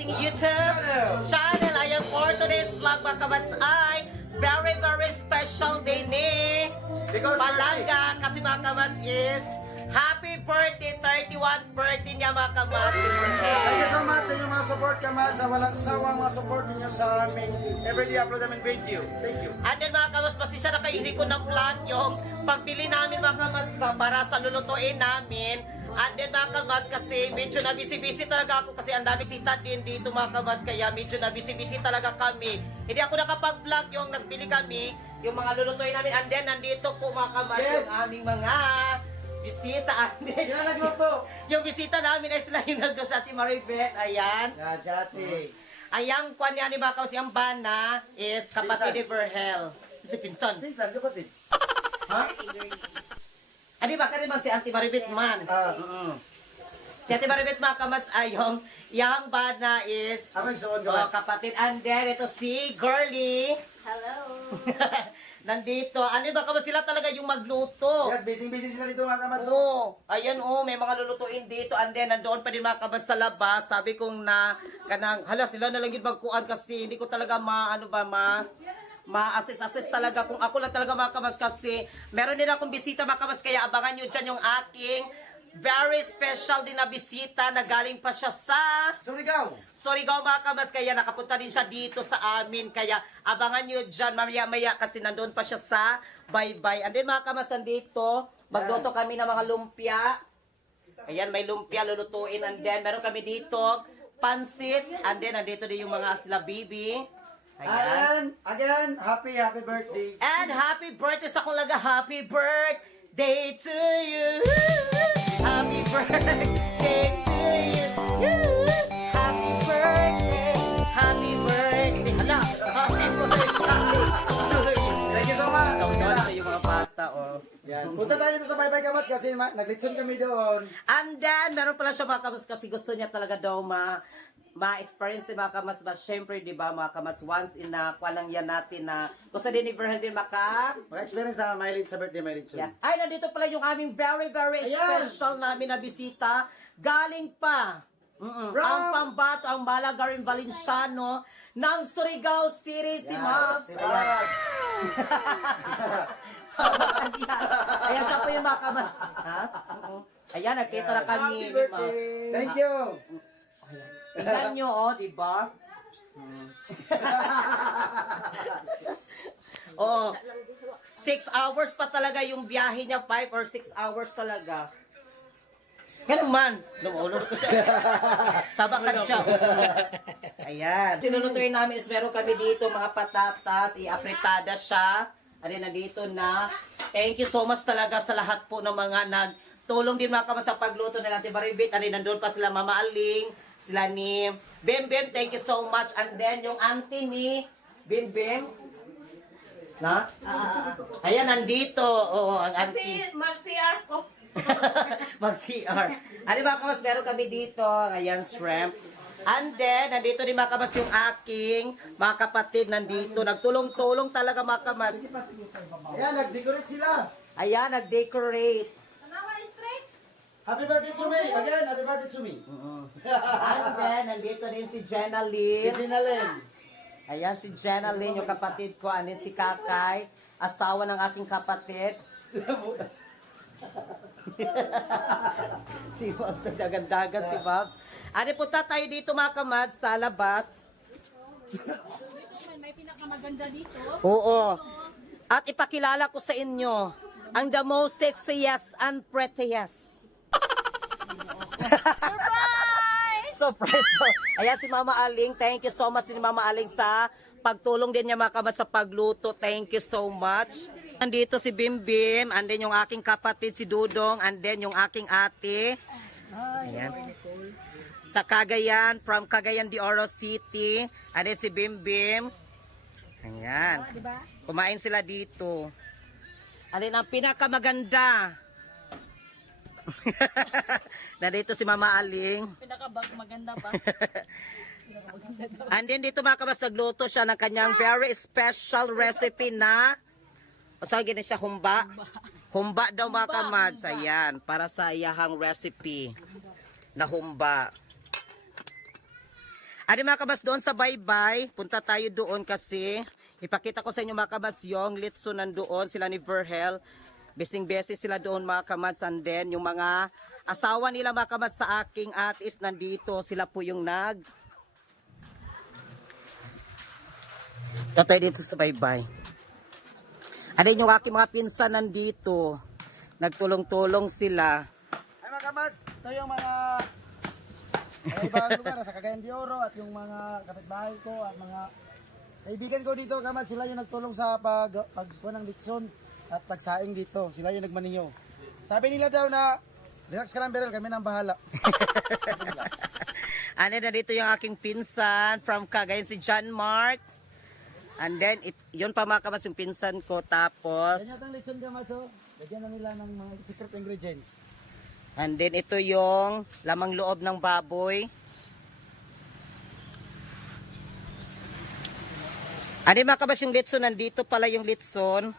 ating YouTube channel. Ayan, for today's vlog mga kamads ay very special day ni Palangga kasi mga kamads is happy birthday, 31st birthday niya mga kamads. Thank you so much sa inyong mga support kamads, sa walang sawang mga support ninyo sa aming everyday upload namin video. Thank you. And then mga kamads, pasensya na kayo, hindi ko na vlog yung pagbili namin mga kamads para sa lulutuin namin. And then mga kamads, kasi medyo na busy talaga ako kasi ang dami sita din dito mga kamads, kaya medyo na busy talaga kami. Hindi ako nakapag-vlog yung nagbili kami, yung mga lulutuin namin. And then nandito po mga kamads yung aming mga bisita. And then, Sino nagluto? yung bisita namin ay sila yung nagluto sa Ate Maribeth. Ayan. Yeah, Jati. Ayang kwan niya ni mga kamads, yung bana is kapatid ni Verhel. Si Pinson. Pinsan, kapatid. Ha? Ano ba ka si Auntie Maribeth man? Si Ate Maribeth mga kamads ay yung bana is Ako yung suwan ka. kapatid. And then ito si Girly. Hello. Nandito. Ano ba kamads, sila talaga yung magluto. Yes, busy sila dito mga kamads. Oo. Ayan may mga lulutuin dito. And then nandoon pa din mga kamads sa labas. Sabi kong hala sila na lang yun magkuhan kasi hindi ko talaga ma-assess talaga kung ako lang talaga mga kamads kasi meron din akong bisita mga kamads, kaya abangan nyo dyan yung aking very special din na bisita na galing pa siya sa Surigao mga kamads, kaya nakapunta din siya dito sa amin, kaya abangan nyo dyan mamaya kasi nandun pa siya sa bye-bye. And then mga kamads, nandito magluto kami ng mga lumpia. Ayan, may lumpia lulutuin. And then meron kami dito pansit. And then nandito din yung mga sila bibi. Ayan. Again, happy birthday. And happy birthday sa kulaga. Happy birthday to you. Happy birthday to you. Happy birthday. Happy birthday. Hala. Happy birthday to you. Thank you so much. Taon-taon sa yung mga bata. Yan. Punta tayo dito sa Bye-Bye Kamads kasi naglitson kami doon. And then, meron pala siya mga kamads kasi gusto niya talaga daw ma-experience din mga kamads. But syempre, di ba mga kamads, once in a kwalang yan natin na gusto din ni Verhel din Mag-experience na mileage sa birthday mileage. Yes. Ay, nandito pala yung aming very Ayan. special namin na bisita. Galing pa. Ang pambato, ang Malagarin Valenciano ng Surigao City, si Mavs. Ayan siya po yung mga kamads. Ha? Ayan, nakita na kami ni Mavs. Thank you. Tingnan nyo, di ba? Oo. 6 hours pa talaga yung biyahe niya, 5 or 6 hours talaga. Ganun man. Lumulur ko siya. Sabakan siya. Ayan. Sinulutuin namin is meron kami dito mga patatas, i-apritada siya. Ano nandito na. Thank you so much talaga sa lahat po ng mga nagtulong din mga kamads sa pagluto nila Ate Maribeth. Ano nandun pa sila Mama Aling, sila ni Bim Bim. Thank you so much. And then yung auntie ni Bim Bim. Na? Ayan, nandito. Oo, ang auntie. Mag-CR ko. Mag-CR. Ano ba kamads, meron kami dito. Ayan, shrimp. And then, nandito din mga kamads yung aking mga kapatid nandito. Nagtulong-tulong talaga mga kamads. Ayan, nag-decorate sila. Ayan, nag-decorate. Tanawa straight. Happy birthday to me. Again, happy birthday to me. And then, nandito din si Jenna Lee. Si Nalen. Ayan, si Jenna Lee, yung kapatid ko. Ano si Kakay, asawa ng aking kapatid. Si Babs, nagdagandagan si Babs. Ano, punta tayo dito mga kamads sa labas. May pinakamaganda dito. Oo. At ipakilala ko sa inyo ang the most sexiest and prettiest. Surprise! Surprise to. Ayan si Mama Aling. Thank you so much si Mama Aling sa pagtulong din niya mga kamads sa pagluto. Thank you so much. Andito si Bim Bim, and then yung aking kapatid si Dudong, and then yung aking ate. Ayan. Sa Cagayan, from Cagayan de Oro City. And then si Bim Bim. Ayan. Kumain sila dito. And then ang pinakamaganda. Nandito si Mama Aling. Pinakabag maganda pa. And then dito mga kabas, nagluto siya ng kanyang very special recipe na saan gina siya, humba? Humba daw mga kamads. Ayan, para sa iyahang recipe na humba. Ano mga kabas, doon sa Baybay, punta tayo doon kasi ipakita ko sa inyo mga kabas yung litso nandoon, sila ni Verhel. Bising beses sila doon mga kabas, and then yung mga asawa nila mga kabas sa aking atis nandito, sila po yung tatay dito sa Baybay. Ano yung aking mga pinsan nandito, nagtulong-tulong sila. Ay mga kamas, ito yung mga ibang lugar sa Cagayan de Oro at yung mga kapitbahay ko at mga kaibigan ko dito kamas, sila yung nagtulong sa pagkuha ng litson at pagsaing dito. Sila yung nagmaninyo. Sabi nila daw na relax ka lang Beryl, kami nang bahala. Ano na dito yung aking pinsan from Cagayan, si John Mark. And then, yun pa mga kamas yung pinsan ko. Tapos, Kanya itong litson kamas, oh. Lagyan na nila ng mga secret ingredients. and then ito yung lamang loob ng baboy. Ano mga kabas yung litson? Nandito pala yung litson.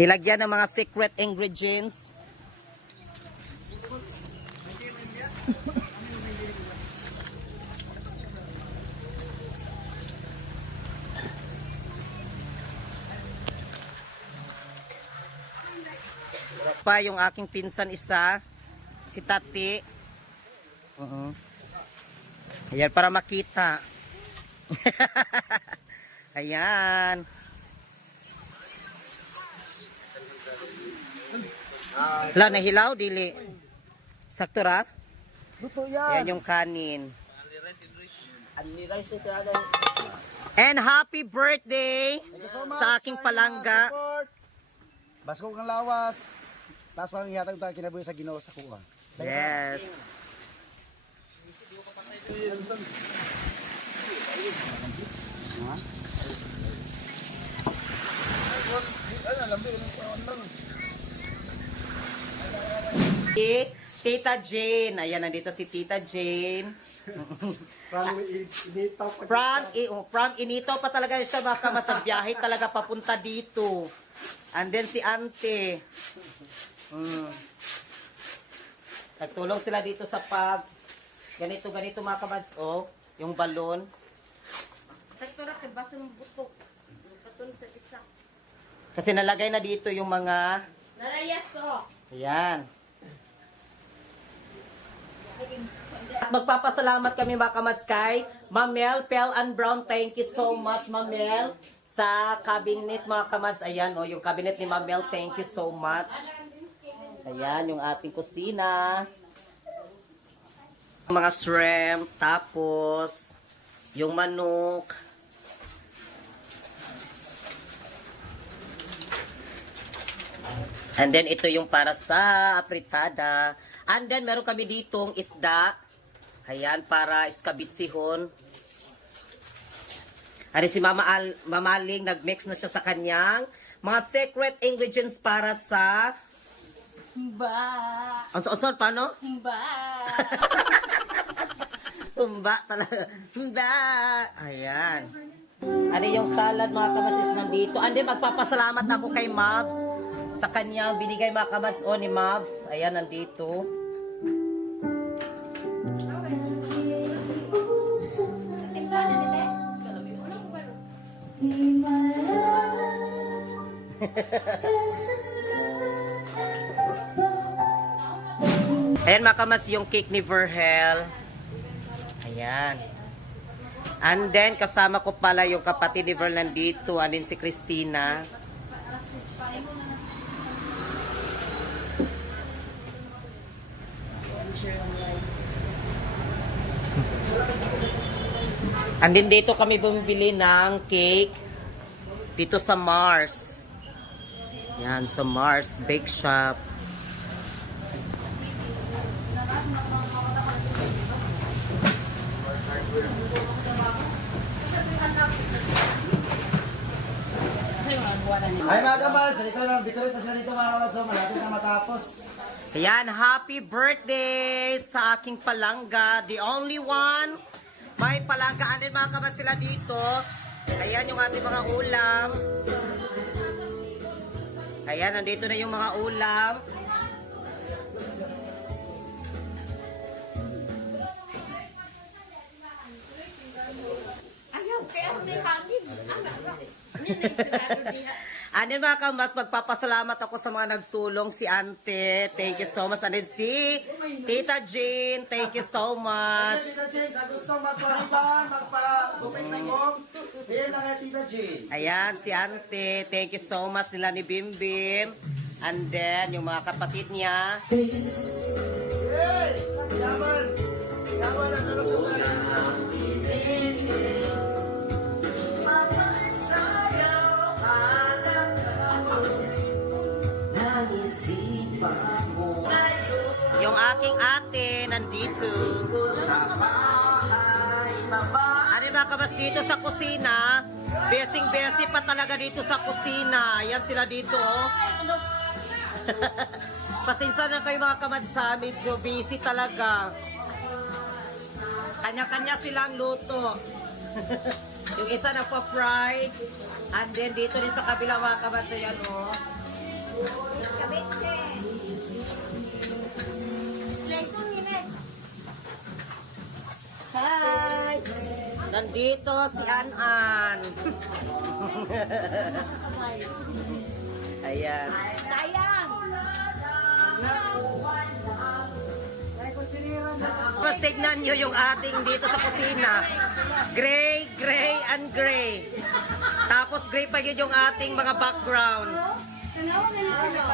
Nilagyan ng mga secret ingredients. Pa yung aking pinsan isa, si Tati. Ayan, para makita. Ayan. Hala, nahilaw, dili. Sakto ra? Luto yan. Ayan yung kanin. And happy birthday sa aking palangga. Basko kang lawas. Tapos parang ihatag tayo kinabuhi sa Ginoo sa kuha. Yes. Tita Jane. Ayan, nandito si Tita Jane. From Inito pa talaga siya, baka masabiyahe talaga papunta dito. And then si Ante. Nagtulong sila dito sa ganito mga kabads, oh, yung balon. Kasi nalagay na dito yung mga ayan. At magpapasalamat kami mga kamaskay. Mamel, Pel and Brown, thank you so much Mamel sa cabinet mga kamas. Ayan, oh, yung cabinet ni Mamel, thank you so much. Ayan, yung ating kusina. Mga shrimp, tapos yung manok. And then ito yung para sa apritada. And then meron kami ditong isda. Ayan, para iskabitsihon. Ari si Mamaling, nagmix na siya sa kanyang mga secret ingredients para sa Himba. Anso, paano? Himba. Tumba talaga. Tumba. Ayan. Ano yung salad mga kamasis nandito. And then magpapasalamat ako kay Mabs sa kanyang binigay mga kamasis ni Mabs. Ayan, nandito. Ayan mga kamas, yung cake ni Verhel. Ayan. And then kasama ko pala yung kapatid ni Verhel nandito. Alin si Christina. And then dito kami bumibili ng cake dito sa Mars. Yan, sa Mars Bake Shop. Ay mga kamas, dito na sila dito mga kamas. So, malapit na matapos. Ayan, happy birthday sa aking palangga. The only one. May palanggaan din mga kabas sila dito. Ayan yung ating mga ulam. Ayan, nandito na yung mga ulam. Ano mga kamas, magpapasalamat ako sa mga nagtulong, si Ante, thank you so much. And then si Tita Jane, thank you so much. Tita Jane, sa gustong magpariban, magpa-bupit ng gong, here na kay Tita Jane. Ayan, si Ante, thank you so much nila ni Bim Bim. And then, yung mga kapatid niya. Hey! Yaman! Yaman ang tulog sa Yung aking ate, nandito. Ano mga kabas dito sa kusina? Besing-besi pa talaga dito sa kusina. Ayan sila dito, oh. Pasensya na kayo mga kamadsa, medyo busy talaga. Kanya-kanya silang luto. Yung isa nagpa-fried. And then dito rin sa kabila mga kamadsa yan, oh. Hi! Nandito si An-An. Ayan. Sayang! Tapos tignan nyo yung ating dito sa kusina. Gray, gray, and gray. Tapos gray pa yun yung ating mga background.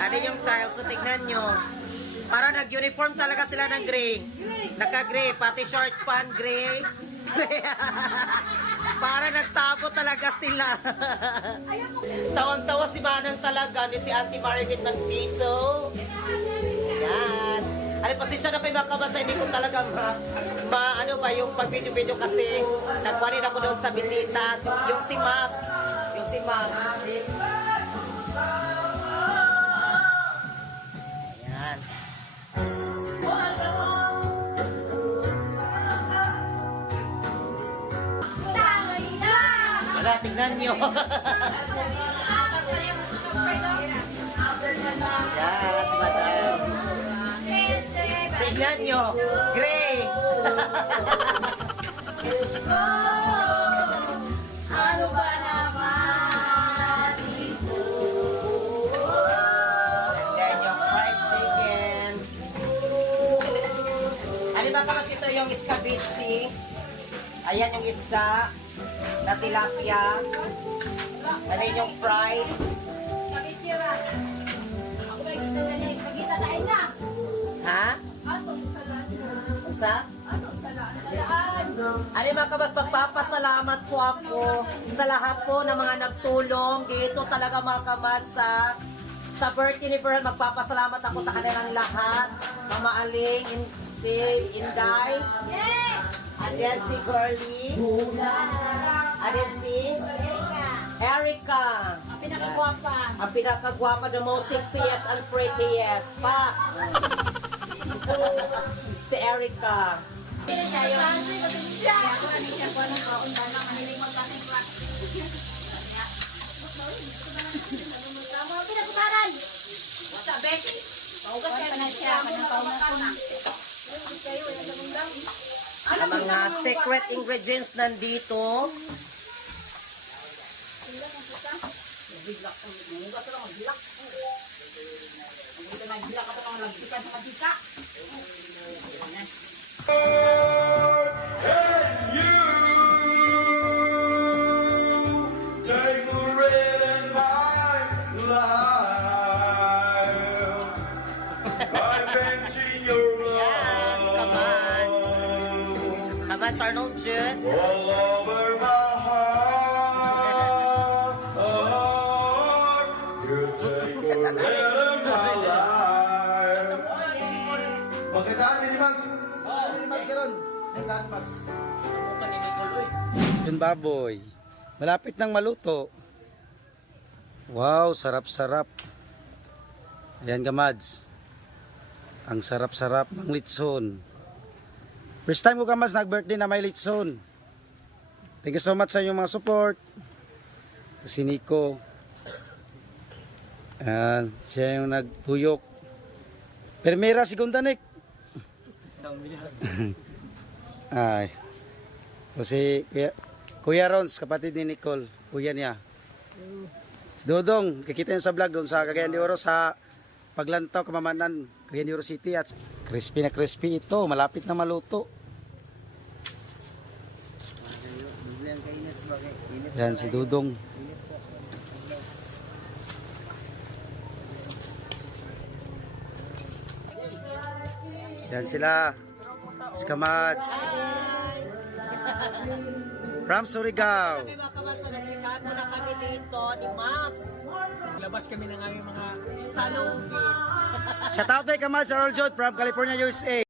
Ano yung tiles? So tignan nyo. Para nag-uniform talaga sila ng gray. Naka-gray, pati short pan gray. Para nagsabot talaga sila. Tawang-tawa si Manang talaga. Ni si Auntie Maribit nandito. Ayan. Ano, pasensya na kayo mga kabasa, hindi ko talaga ano ba yung pag-video-video kasi nagwanin ako doon sa bisita. Yung si Maps. Yung si Maps. Ayan. Wala, tingnan nyo. Yes, madam. Tingnan nyo. Gray. Ano ba naman ito? And then yung fried chicken. Ano ba kasi ito yung escabeche? Ayan yung isda na tilapia. Ano yung fried? Kabitsira. Ako ba kita na niya? Pagkita tayo na. Ha? Atong salaan. Sa? Atong salaan. Salaan. Ano mga kabas, pagpapasalamat po ako sa lahat po ng mga nagtulong dito talaga mga kabas sa birthday ni Pearl. Magpapasalamat ako sa kanilang lahat. Mama Aling, si Inday, and then si Girlie, and then si Erica. Ang pinakagwapa. Ang pinakagwapa, the most sexiest and prettiest. Pa! Si Erica. Ang mga secret ingredients nandito. Take the red and my life. I'm painting your Yes, come on. Come on, Arnold Jude. all over my heart. You take the red and my life. Pagkitaan ni Max. Ni Max karon. Pagkitaan Max. Yun baboy. Malapit nang maluto. Wow, sarap-sarap. Ayan kamads. Ang sarap-sarap ng litson. First time ko kamads nag-birthday na may litson. Thank you so much sa inyong mga support. Si Nico. Ayan, siya yung nagtuyok. Permera si Gundanik. Ay. Kasi Kuya Rons, kapatid ni Nicole. Kuya niya. Si Dodong, kikita yun sa vlog doon sa Cagayan de Oro sa Paglantaw, Kamamanan, Cagayan de Oro City. At crispy na crispy ito, malapit na maluto. Yan si Dudong. Yan sila. Si Kamads. From Surigao. Mga kamasa, nagsikano na kami dito ni Maps. Labas kami ng aming mga salungin. Shout out kay Kamads Earl Jod from California, USA.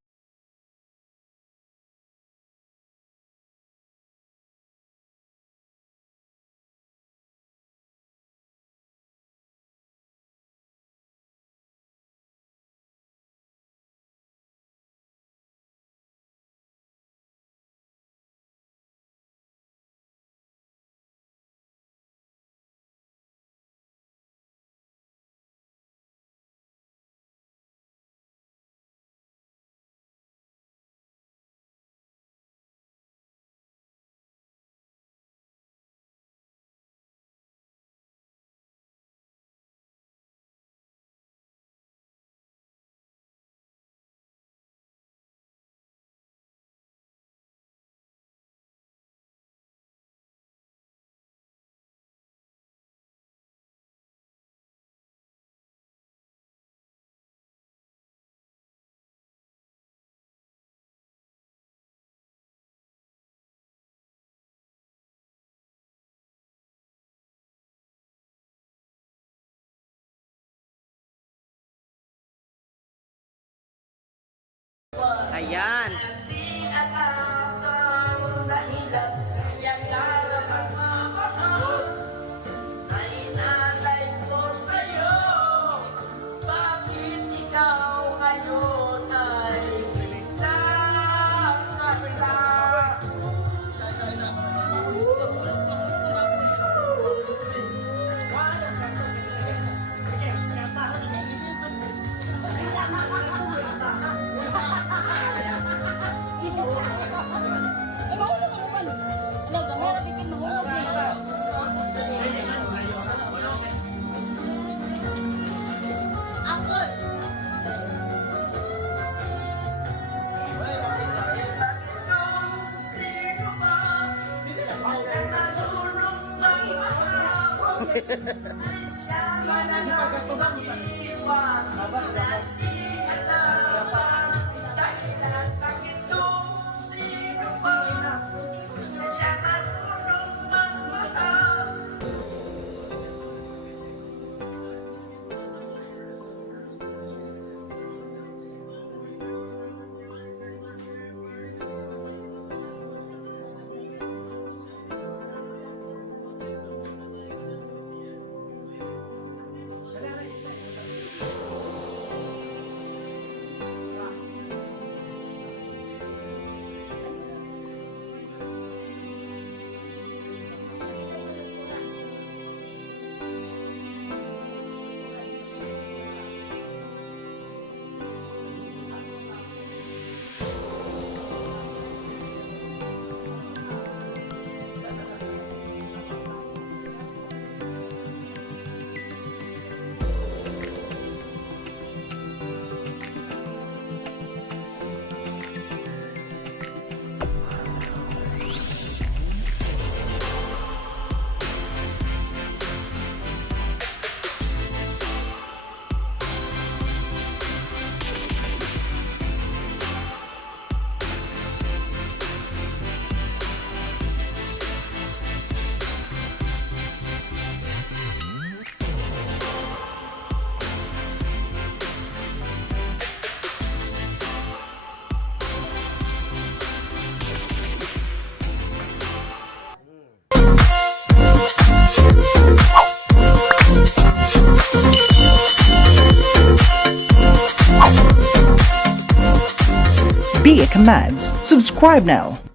Ayan. Be a Commands. Subscribe now.